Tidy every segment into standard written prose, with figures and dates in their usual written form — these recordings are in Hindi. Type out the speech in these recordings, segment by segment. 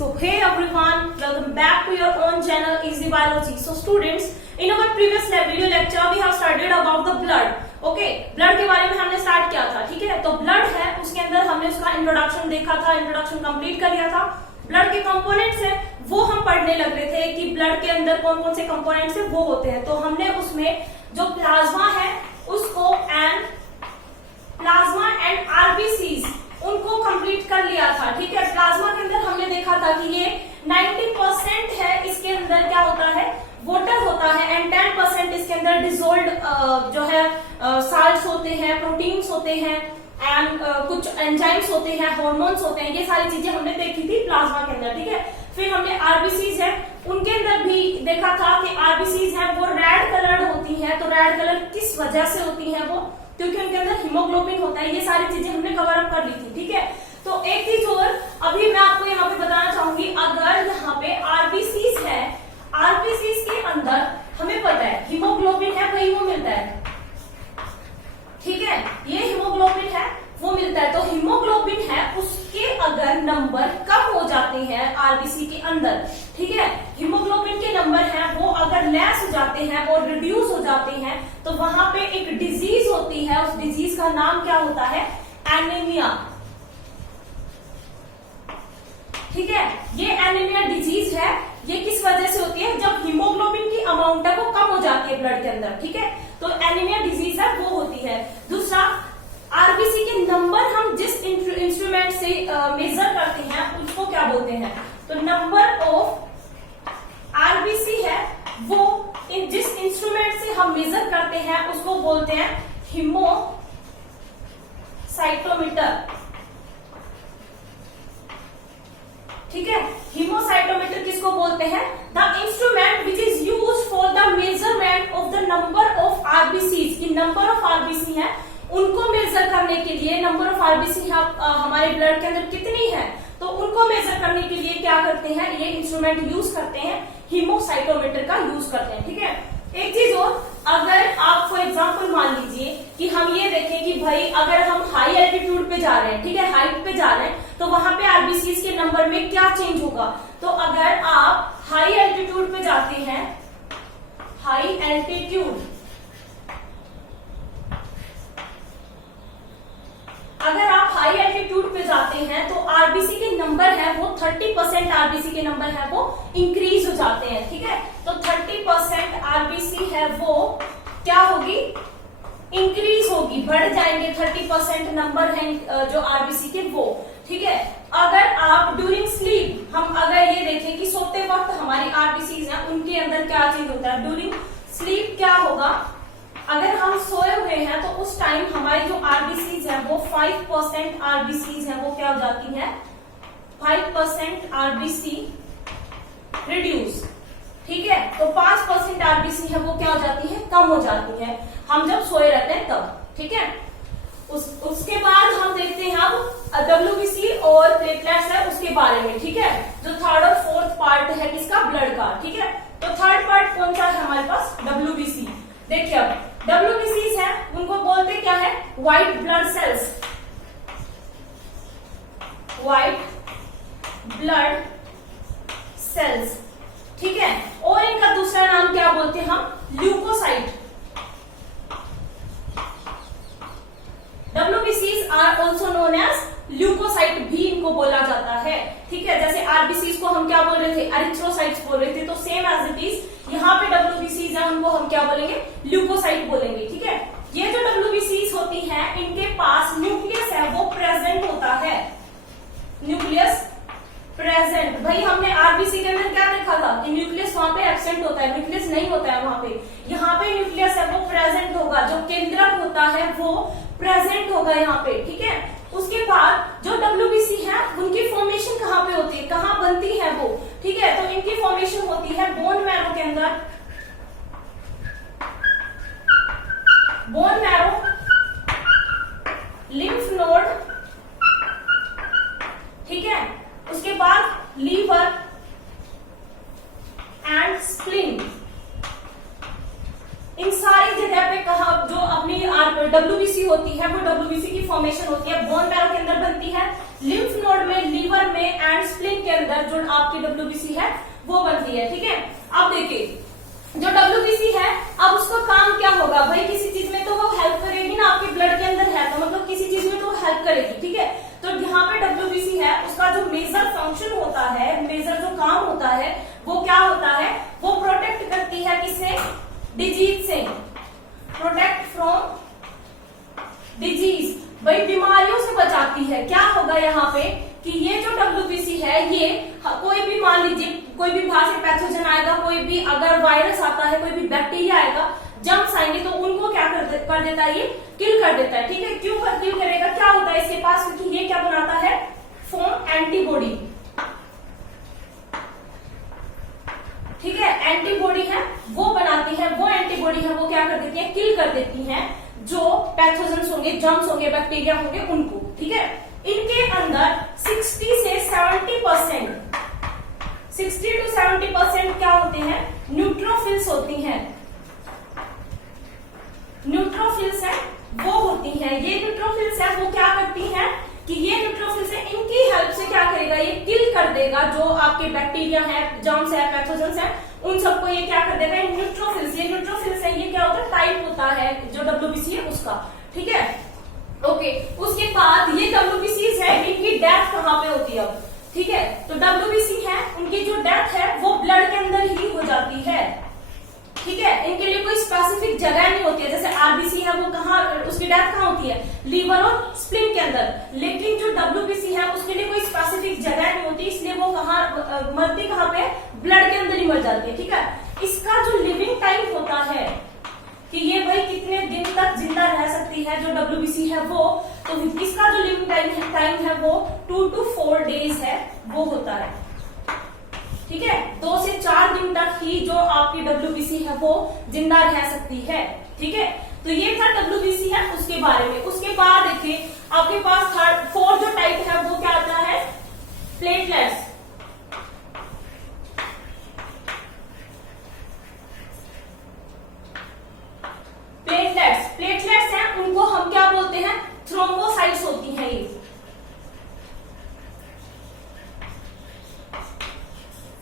So hey everyone, welcome back to your own channel Easy Biology. So students, in our previous video lecture we have studied about the blood. Okay, blood के बारे में हमने स्टार्ट किया था, ठीक है। तो ब्लड है, उसके अंदर हमने उसका इंट्रोडक्शन देखा था, इंट्रोडक्शन कंप्लीट कर लिया था। ब्लड के कंपोनेंट्स है वो हम पढ़ने लग रहे थे कि ब्लड के अंदर कौन कौन से कंपोनेंट्स है वो होते हैं। तो हमने उसमें जो प्लाज्मा है उसको प्लाज्मा एंड आरबीसीज उनको कंप्लीट कर लिया था, ठीक है। प्लाज्मा के अंदर हमने देखा था कि ये 90% है, इसके अंदर क्या होता है, वाटर होता है, एंड 10% इसके अंदर डिसोल्व्ड जो है साल्ट्स होते हैं, प्रोटीन्स होते हैं, एंड कुछ एंजाइम्स होते हैं, हार्मोन्स होते हैं। ये सारी चीजें हमने देखी थी प्लाज्मा के अंदर, ठीक है। फिर हमने आरबीसीज है उनके अंदर भी देखा था कि आरबीसीज है वो रेड कलर्ड होती है। तो रेड कलर किस वजह से होती है, वो क्योंकि उनके अंदर हीमोग्लोबिन होता है। ये सारी चीजें हमने कवर अप कर ली थी, ठीक है। तो एक चीज और अभी मैं आपको यहाँ पे बताना चाहूंगी, अगर यहाँ पे आरबीसीज है, आरबीसीज के अंदर हमें पता है हीमोग्लोबिन है, वही वो मिलता है, ठीक है। ये हीमोग्लोबिन है वो मिलता है। तो हीमोग्लोबिन है उसके अगर नंबर कम हो जाते हैं आरबीसी के अंदर, ठीक है, हीमोग्लोबिन के नंबर हैं वो अगर लेस हो जाते हैं और रिड्यूस हो जाते हैं तो वहां पे एक डिजीज होती है, उस डिजीज का नाम क्या होता है, एनीमिया, ठीक है। ये एनीमिया डिजीज है, ये किस वजह से होती है, जब हीमोग्लोबिन की अमाउंट है वो कम हो जाती है ब्लड के अंदर, ठीक है। तो एनीमिया डिजीज है वो होती है। दूसरा, आरबीसी के नंबर हम जिस इंस्ट्रूमेंट से मेजर करते हैं उसको क्या बोलते हैं, तो नंबर ऑफ आरबीसी है वो जिस इंस्ट्रूमेंट से हम मेजर करते हैं उसको बोलते हैं हीमोसाइटोमीटर, ठीक है। हीमोसाइटोमीटर किसको बोलते हैं, the instrument which is use for the measurement of the number of RBCs. की नंबर ऑफ आरबीसी है उनको मेजर करने के लिए, नंबर ऑफ आरबीसी हमारे ब्लड के अंदर कितनी है तो उनको मेजर करने के लिए क्या करते हैं, ये इंस्ट्रूमेंट यूज करते हैं, हीमोसाइटोमीटर का यूज करते हैं, ठीक है। एक चीज और, अगर आप फॉर एग्जांपल मान लीजिए कि हम ये देखें कि भाई अगर हम हाई एल्टीट्यूड पे जा रहे हैं, ठीक है, हाइट पे जा रहे हैं, तो वहां पे आरबीसीज के नंबर में क्या चेंज होगा। तो अगर आप हाई एल्टीट्यूड पे जाते हैं, हाई एल्टीट्यूड, अगर आप हाई एल्टीट्यूड पे जाते हैं तो आरबीसी के नंबर है वो 30% आरबीसी के नंबर है वो इंक्रीज हो जाते हैं, ठीक है। तो 30% आरबीसी है वो क्या होगी, इंक्रीज होगी, बढ़ जाएंगे। 30% नंबर है जो आरबीसी के वो, ठीक है। अगर आप ड्यूरिंग स्लीप, हम अगर ये देखें कि सोते वक्त हमारी आरबीसीज हैं उनके अंदर क्या चेंज होता है, ड्यूरिंग स्लीप क्या होगा, अगर हम सोए हुए हैं तो उस टाइम हमारी जो आरबीसीज है वो 5% आरबीसीज है वो क्या हो जाती है, 5% आरबीसी रिड्यूस, ठीक है। तो 5% आरबीसी है वो क्या हो जाती है, कम हो जाती है हम जब सोए रहते हैं तब, ठीक है। उसके बाद हम देखते हैं अब डब्ल्यूबीसी और प्लेटलेट्स है उसके बारे में, ठीक है। जो थर्ड और फोर्थ पार्ट है किसका, ब्लड का, ठीक है। तो थर्ड पार्ट कौन सा है हमारे पास, डब्ल्यूबीसी। देखिए अब डब्ल्यूबीसीज है उनको बोलते क्या है, white blood cells, white blood cells, ठीक है। और इनका दूसरा नाम क्या बोलते हैं हम, ल्यूकोसाइट। डब्ल्यूबीसीज are also known as leucocyte भी इनको बोला जाता है, ठीक है। जैसे आरबीसीज को हम क्या बोल रहे थे, एरिथ्रोसाइट्स बोल रहे थे, तो सेम एज इट इज यहाँ पे डब्ल्यूबीसीज है उनको हम क्या बोलेंगे, ल्यूकोसाइट बोलेंगे, ठीक है। ये जो डब्ल्यूबीसीज होती है इनके पास न्यूक्लियस है वो प्रेजेंट होता है, न्यूक्लियस प्रेजेंट। भाई हमने आरबीसी के अंदर क्या देखा था कि न्यूक्लियस वहां पे एब्सेंट होता है, न्यूक्लियस नहीं होता है वहां पे, यहाँ पे न्यूक्लियस है वो प्रेजेंट होगा, जो केंद्रक होता है वो प्रेजेंट होगा यहाँ पे, ठीक है। उसके बाद जो डब्ल्यूबीसी है उनकी फॉर्मेशन कहाँ पे होती है, कहाँ बनती है वो, ठीक है। तो इनकी फॉर्मेशन होती है बोन मैरो के अंदर, बोन मैरो, लिम्फ नोड, ठीक है। उसके बाद लीवर एंड स्प्लीन, इन सारी जगह पे कहा जो अपनी डब्ल्यूबीसी होती है वो डब्ल्यूबीसी की फॉर्मेशन होती है, बोन मैरो के अंदर बनती है, लिम्फ नोड में, लीवर में एंड स्प्लीन के अंदर जो आपकी WBC है वो बनती है। ठीक है, अब देखिए जो WBC है अब उसका काम क्या होगा भाई, किसी चीज में तो वो हेल्प करेगी ना, आपके ब्लड के अंदर है तो मतलब किसी चीज में तो हेल्प करेगी। ठीक है, तो यहाँ पे WBC है उसका जो मेजर फंक्शन होता है, मेजर जो काम होता है वो क्या होता है, वो प्रोटेक्ट करती है किससे, डिजीज से, प्रोटेक्ट फ्रॉम डिजीज, भाई बीमारियों से बचाती है। क्या होगा यहाँ पे कि ये जो WBC है ये कोई भी, मान लीजिए कोई भी बाहर से पैथोजन आएगा, कोई भी अगर वायरस आता है, कोई भी बैक्टीरिया आएगा, जर्म्स आएंगे तो उनको क्या कर देता है, ये किल कर देता है। ठीक है, क्यों किल करेगा, क्या होता है इसके पास, क्योंकि ये क्या बनाता है, फॉर्म एंटीबॉडी। ठीक है, एंटीबॉडी है वो बनाती है, वो एंटीबॉडी है वो क्या कर देती है, किल कर देती है जो पैथोजन्स होंगे, जर्म्स होंगे, बैक्टीरिया होंगे उनको। ठीक है, इनके अंदर 60 से 70%, 60 to 70% क्या होते हैं, न्यूट्रोफिल्स होती हैं। न्यूट्रोफिल्स है वो होती हैं, ये न्यूट्रोफिल्स है वो क्या करती हैं कि ये न्यूट्रोफिल्स है, इनकी हेल्प से क्या करेगा, ये किल कर देगा जो आपके बैक्टीरिया है, जर्म्स है, पैथोजन्स है, उन सबको ये क्या कर देगा, न्यूट्रोफिल्स। ये न्यूट्रोफिल्स है, ये क्या होता है, टाइप होता है जो WBC है उसका। ठीक है, ओके, उसके बाद ये WBCs है, इनकी डेथ कहाँ पे होती है अब। ठीक है, तो WBC है उनकी जो डेथ है वो ब्लड के अंदर ही हो जाती है। ठीक है, इनके लिए कोई स्पेसिफिक जगह नहीं होती है, जैसे RBC है वो कहाँ, उसकी डेथ कहाँ होती है, लीवर और स्प्लीन के अंदर, लेकिन जो WBC है उसके लिए कोई स्पेसिफिक जगह नहीं होती, इसलिए वो कहाँ मरती, कहाँ पे, ब्लड के अंदर ही मर जाती है। ठीक है, इसका जो लिविंग टाइम होता है कि ये भाई कितने दिन तक जिंदा रह सकती है जो WBC है वो, तो इसका जो लिविंग टाइम है वो 2 to 4 days है वो होता है। ठीक है, 2 से 4 दिन तक ही जो आपकी WBC है वो जिंदा रह सकती है। ठीक है, तो ये था WBC है उसके बारे में। उसके बाद देखिए आपके पास 4 जो टाइप है वो क्या आता है, प्लेटलेट्स। प्लेटलेट्स हैं उनको हम क्या बोलते हैं, थ्रोम्बोसाइट्स होती हैं ये,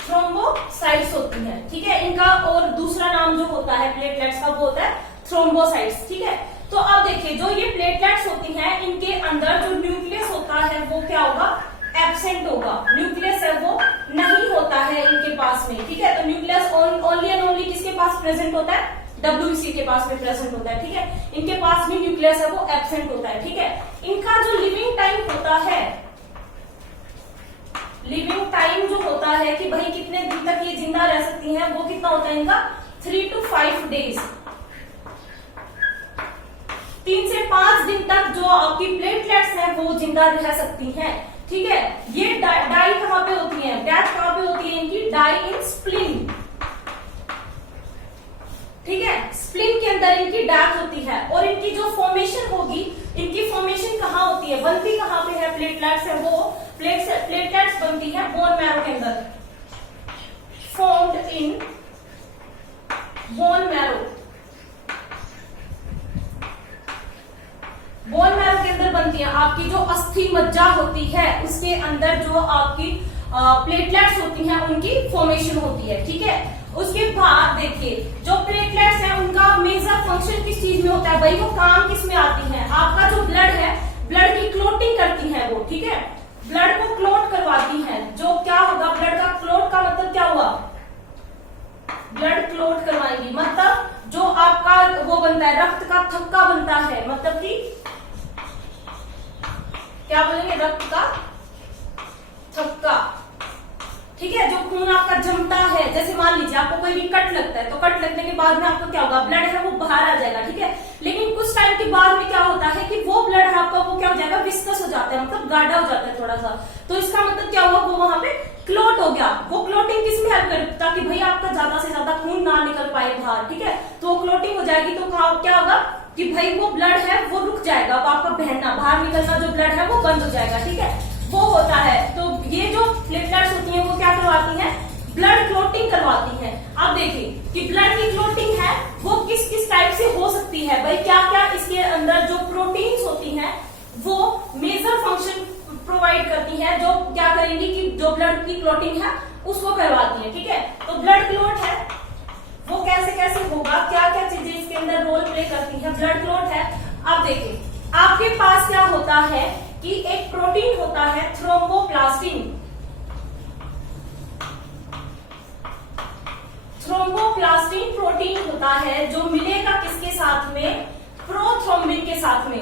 थ्रोम्बोसाइट्स होती हैं। ठीक है, इनका और दूसरा नाम जो होता है प्लेटलेट्स का वो होता है थ्रोम्बोसाइट्स। ठीक है, तो अब देखिए जो ये प्लेटलेट्स होती हैं इनके अंदर जो न्यूक्लियस होता है वो क्या होगा, एब्सेंट होगा, न्यूक्लियस है वो नहीं होता है इनके पास में। ठीक है, तो न्यूक्लियस ओनली एंड ओनली किसके पास प्रेजेंट होता है, WBC के पास में प्रेजेंट होता है। ठीक है, इनके पास भी न्यूक्लियस है वो एब्सेंट होता है। ठीक है, इनका जो लिविंग टाइम होता है, लिविंग टाइम जो होता है कि भाई कितने दिन तक ये जिंदा रह सकती हैं वो कितना होता है इनका, 3 to 5 days, 3 से 5 दिन तक जो आपकी प्लेटलेट्स हैं वो जिंदा रह सकती हैं। ठीक है, ये डाई कहाँ पे होती है, डेथ कहाँ पे होती है इनकी, डाई इन स्प्लीन। ठीक है, स्प्लीन के अंदर इनकी डेथ होती है, और इनकी जो फॉर्मेशन होगी, इनकी फॉर्मेशन कहाँ होती है, बनती कहाँ पे है, प्लेटलेट्स है वो प्लेटलेट्स बनती है बोन मैरो के अंदर, formed in bone marrow. Bone marrow के अंदर बनती है, आपकी जो अस्थि मज्जा होती है उसके अंदर जो आपकी प्लेटलेट्स होती हैं उनकी फॉर्मेशन होती है। ठीक है, उसके बाद देखिए जो प्लेटलेट्स हैं उनका मेजर फंक्शन किस चीज में होता है, भाई वो काम किस में आती है, आपका जो ब्लड है, ब्लड की क्लोटिंग करती है वो। ठीक है, ब्लड को क्लोट करवाती है, जो क्या होगा, ब्लड का क्लोट का मतलब क्या हुआ, ब्लड क्लोट करवाएंगी, मतलब जो आपका वो बनता है, रक्त का थक्का बनता है, मतलब कि क्या बोलेंगे, रक्त का थक्का। ठीक है, जो खून आपका जमता है, जैसे मान लीजिए आपको कोई भी कट लगता है तो कट लगने के बाद में आपको क्या होगा, ब्लड है वो बाहर आ जाएगा। ठीक है, लेकिन कुछ टाइम के बाद में क्या होता है कि वो ब्लड है आपका वो क्या हो जाएगा, विस्कस हो जाता है, मतलब गाढ़ा हो जाता है थोड़ा सा। तो इसका मतलब क्या हुआ, वो वहां पे क्लोट हो गया। वो क्लोटिंग किस में हेल्प करे, ताकि भाई आपका ज्यादा से ज्यादा खून ना निकल पाए बाहर। ठीक है, तो वो क्लोटिंग हो जाएगी तो क्या होगा कि भाई वो ब्लड है वो रुक जाएगा, अब आपका बहना, बाहर निकलना जो ब्लड है वो बंद हो जाएगा। ठीक है, वो होता है। तो ये जो प्लेटलेट्स होती हैं वो क्या करवाती हैं, ब्लड क्लोटिंग करवाती हैं। अब देखिए कि ब्लड की क्लोटिंग है वो किस किस टाइप से हो सकती है, भाई क्या क्या इसके अंदर जो प्रोटीन्स होती हैं वो मेजर फंक्शन प्रोवाइड करती हैं, जो क्या करेंगी कि जो ब्लड ब्लड की क्लॉटिंग है उसको करवाती है। ठीक है, तो ब्लड क्लॉट है वो कैसे कैसे होगा, क्या क्या चीजें इसके अंदर रोल प्ले करती है। ब्लड क्लॉट है, अब देखिए आपके पास क्या होता है कि एक प्रोटीन होता है थ्रोम्बोप्लास्टिन। थ्रोम्बोप्लास्टिन प्रोटीन होता है जो मिलेगा किसके साथ में, प्रोथ्रोम्बिन के साथ में।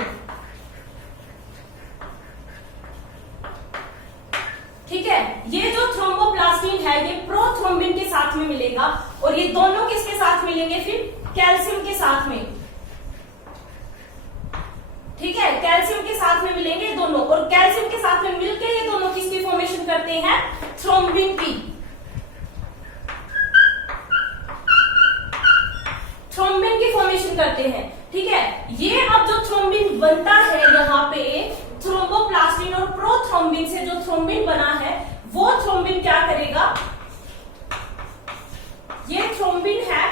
ठीक है, ये जो थ्रोम्बोप्लास्टिन है ये प्रोथ्रोम्बिन के साथ में मिलेगा और ये दोनों किसके साथ मिलेंगे फिर, कैल्शियम के साथ में। ठीक है, कैल्शियम के साथ में मिलेंगे दोनों, और कैल्शियम के साथ में मिलकर ये दोनों किसकी फॉर्मेशन करते हैं, थ्रोम्बिन की। थ्रोम्बिन की फॉर्मेशन करते हैं। ठीक है, ये अब जो थ्रोम्बिन बनता है यहाँ पे थ्रोम्बोप्लास्टिन और प्रोथ्रोम्बिन से जो थ्रोम्बिन बना है वो थ्रोम्बिन क्या करेगा, ये थ्रोम्बिन है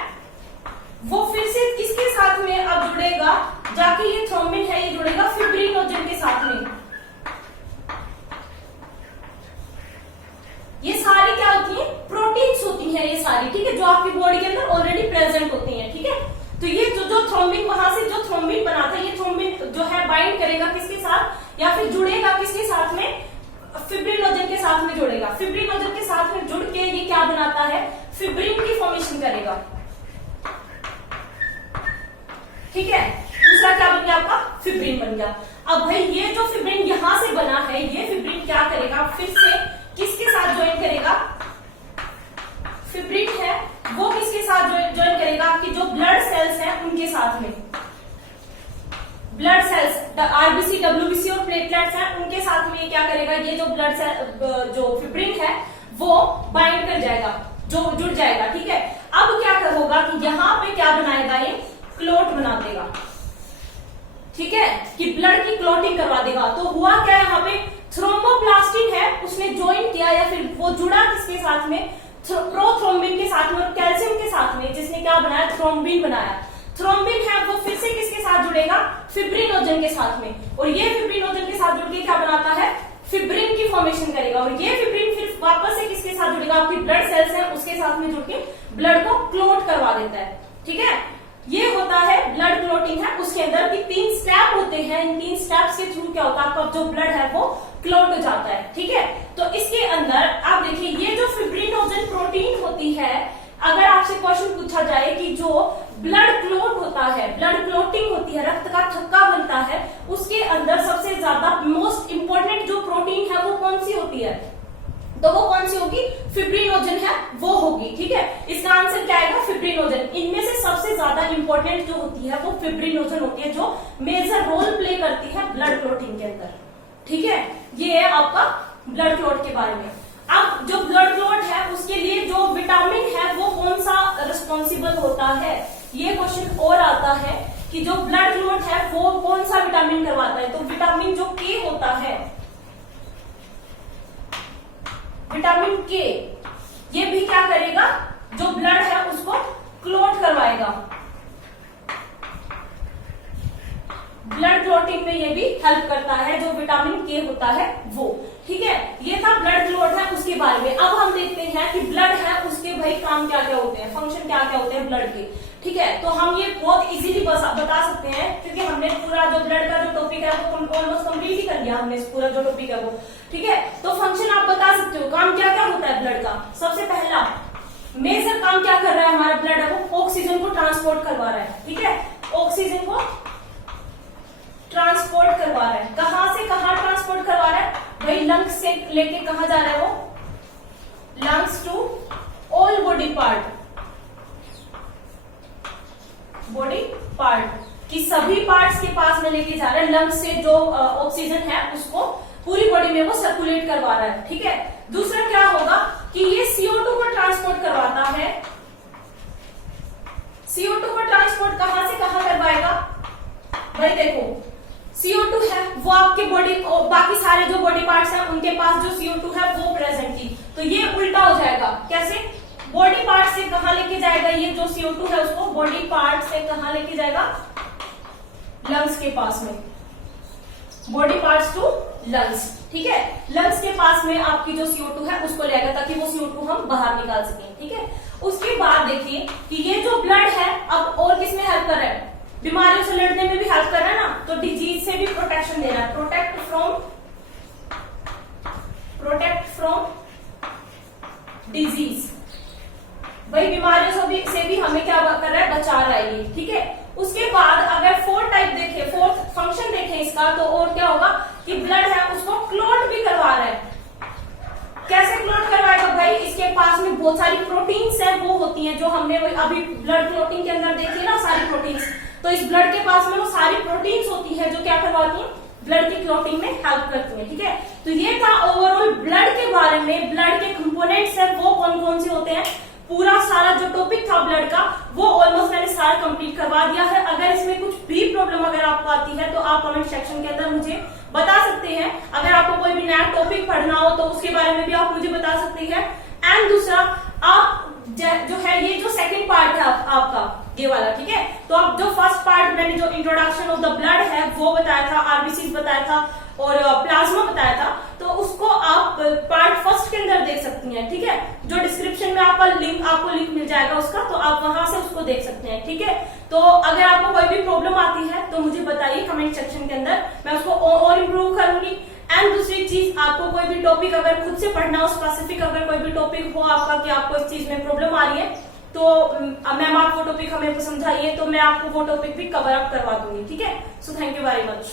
वो फिर से किसके साथ में अब जुड़ेगा, जाके ये थ्रोम्बिन है ये जुड़ेगा फिब्रिनोजन के साथ में। ये सारी क्या होती है, प्रोटीन्स होती हैं ये सारी। ठीक है, जो आपकी बॉडी के अंदर ऑलरेडी प्रेजेंट होती हैं। ठीक है, तो ये जो थ्रोम्बिन वहां से जो थ्रोम्बिन बनाता है ये थ्रोम्बिन जो है बाइंड करेगा किसके साथ, या फिर जुड़ेगा किसके साथ में, फिब्रिनोजन के साथ में जुड़ेगा। फिब्रिनोजन के साथ में जुड़ के ये क्या बनाता है, फिब्रिन की फॉर्मेशन करेगा। ठीक है, दूसरा क्या बन गया आपका, फिब्रिन बन गया। अब भाई ये जो फिब्रिन यहां से बना है ये फिब्रिन क्या करेगा, फिर से किसके साथ ज्वाइन करेगा, फिब्रिन है वो किसके साथ ज्वाइन करेगा, आपकी जो ब्लड सेल्स हैं उनके साथ में। ब्लड सेल्स आरबीसी, डब्ल्यूबीसी और प्लेटलेट्स हैं उनके साथ में क्या करेगा, ये जो ब्लड सेल जो फिब्रिन है वो बाइंड कर जाएगा, जो जुड़ जाएगा। ठीक है, अब क्या होगा कि यहाँ पे क्या बनाएगा, ये क्लॉट बना देगा। ठीक है, कि ब्लड की क्लॉटिंग करवा देगा। तो हुआ क्या, यहाँ पे थ्रोम्बोप्लास्टिन है उसने ज्वाइन किया या फिर वो जुड़ा किसके साथ में, प्रोथ्रोम्बिन के साथ में और कैल्शियम के साथ में, जिसने क्या बनाया, थ्रोम्बिन बनाया। थ्रोम्बिन है वो फिर से किसके साथ जुड़ेगा, फिब्रिनोजन के साथ में, और ये फिब्रिनोजन के साथ जुड़ के क्या बनाता है, फिब्रिन की फॉर्मेशन करेगा। और ये फिब्रिन फिर वापस से किसके साथ जुड़ेगा, आपकी ब्लड सेल्स हैं उसके साथ में जुड़ के ब्लड को क्लॉट करवा देता है। ठीक है, ये होता है ब्लड क्लॉटिंग है, उसके अंदर की 3 स्टेप होते हैं। इन 3 स्टेप्स के थ्रू क्या होता है, आपका जो ब्लड है वो क्लॉट हो जाता है। ठीक है, तो इसके अंदर आप देखिए ये जो फिब्रिनोजन प्रोटीन होती है, अगर आपसे क्वेश्चन पूछा जाए कि जो ब्लड क्लॉट होता है, ब्लड क्लॉटिंग होती है, रक्त का थक्का बनता है, उसके अंदर सबसे ज्यादा मोस्ट इंपॉर्टेंट जो प्रोटीन है वो कौन सी होती है, तो वो कौन सी होगी, फिब्रिनोजन है वो होगी। ठीक है, इसका आंसर क्या आएगा, फिब्रिनोजन। इनमें से सबसे ज्यादा इंपॉर्टेंट जो होती है वो फिब्रिनोजन होती है, जो मेजर रोल प्ले करती है ब्लड क्लॉटिंग के अंदर। ठीक है, ये है आपका ब्लड क्लॉट के बारे में। अब जो ब्लड क्लॉट है उसके लिए जो विटामिन है वो कौन सा रिस्पॉन्सिबल होता है, ये क्वेश्चन और आता है कि जो ब्लड क्लॉट है वो कौन सा विटामिन करवाता है। तो विटामिन जो के होता है, विटामिन के, ये भी क्या करेगा, जो ब्लड है उसको क्लॉट करवाएगा। ब्लड क्लॉटिंग में ये भी हेल्प करता है, जो विटामिन के होता है वो। ठीक है, ये था ब्लड क्लॉट है उसके बारे में। अब हम देखते हैं कि ब्लड है उसके भाई काम क्या क्या होते हैं, फंक्शन क्या क्या होते हैं ब्लड के। ठीक है, तो हम ये बहुत इजीली बता सकते हैं क्योंकि हमने पूरा जो ब्लड का जो टॉपिक है वो ऑलमोस्ट कंप्लीट ही कर लिया हमने, पूरा जो टॉपिक है वो। ठीक है, तो फंक्शन आप बता सकते हो, काम क्या क्या होता है ब्लड का। सबसे पहला मेजर काम क्या कर रहा है हमारा ब्लड है, वो ऑक्सीजन को ट्रांसपोर्ट करवा रहा है। ठीक है, ऑक्सीजन को ट्रांसपोर्ट करवा रहा है। कहां से कहां ट्रांसपोर्ट करवा रहा है भाई, लंग्स से लेके कहां जा रहा है वो, lungs to all body part, body part की सभी पार्ट्स के पास में लेके जा रहा है। लंग्स से जो ऑक्सीजन है उसको पूरी बॉडी में वो सर्कुलेट करवा रहा है। ठीक है, दूसरा क्या होगा कि ये CO2 को ट्रांसपोर्ट करवाता है। CO2 को ट्रांसपोर्ट कहां से कहां करवाएगा भाई, देखो CO2 है वो आपके बॉडी, बाकी सारे जो बॉडी पार्ट्स हैं उनके पास जो CO2 है वो प्रेजेंट थी, तो ये उल्टा हो जाएगा। कैसे, बॉडी पार्ट से कहां लेके जाएगा, ये जो CO2 है उसको बॉडी पार्ट से कहां लेके जाएगा, लंग्स के पास में, बॉडी पार्ट्स टू लंग्स, ठीक है। लंग्स के पास में आपकी जो CO2 है उसको ले आएगा ताकि वो CO2 हम बाहर निकाल सकें, ठीक है। उसके बाद देखिए कि ये जो ब्लड है अब और किसमें हेल्प कर रहा है, बीमारियों से लड़ने में भी हेल्प कर रहा है ना, तो डिजीज से भी प्रोटेक्शन दे रहा है, प्रोटेक्ट फ्रॉम डिजीज, भाई बीमारियों से भी हमें क्या कर रहा है, बचा रहा है ये, ठीक है। उसके बाद अगर फोर्थ टाइप देखें, फोर्थ फंक्शन देखें इसका, तो और क्या होगा कि ब्लड है उसको क्लॉट भी करवा रहा है। कैसे क्लॉट करवाएगा भाई, इसके पास में बहुत सारी प्रोटीन्स है, वो होती हैं जो हमने अभी ब्लड क्लॉटिंग के अंदर देखी ना सारी प्रोटीन्स, तो इस ब्लड के पास में वो सारी प्रोटीन्स होती है जो क्या करवाती है, ब्लड की क्लॉटिंग में हेल्प करती है, ठीक है। तो ये था ओवरऑल ब्लड के बारे में, ब्लड के कंपोनेंट्स है वो कौन कौन से होते हैं, पूरा सारा जो टॉपिक था ब्लड का वो ऑलमोस्ट मैंने सारा कंप्लीट करवा दिया है। अगर इसमें कुछ भी प्रॉब्लम अगर आपको आती है तो आप कमेंट सेक्शन के अंदर मुझे बता सकते हैं। अगर आपको कोई भी नया टॉपिक पढ़ना हो तो उसके बारे में भी आप मुझे बता सकते हैं। एंड दूसरा, आप जो है ये जो सेकंड पार्ट है आपका ये वाला, ठीक है, तो आप जो फर्स्ट पार्ट मैंने जो इंट्रोडक्शन ऑफ द ब्लड है वो बताया था, आरबीसी बताया था और प्लाज्मा बताया था, तो उसको आप पार्ट फर्स्ट के अंदर देख सकती हैं, ठीक है। जो डिस्क्रिप्शन में आपको लिंक मिल जाएगा उसका, तो आप वहां से उसको देख सकते हैं, ठीक है। तो अगर आपको कोई भी प्रॉब्लम आती है तो मुझे बताइए कमेंट सेक्शन के अंदर, मैं उसको और इम्प्रूव करूंगी। एंड दूसरी चीज, आपको कोई भी टॉपिक अगर खुद से पढ़ना हो, स्पेसिफिक अगर कोई भी टॉपिक हो आपका कि आपको इस चीज में प्रॉब्लम आ रही है, तो मैम आप वो टॉपिक हमें समझाइए, तो मैं आपको वो टॉपिक भी कवर अप करवा दूंगी, ठीक है। So thank you very much.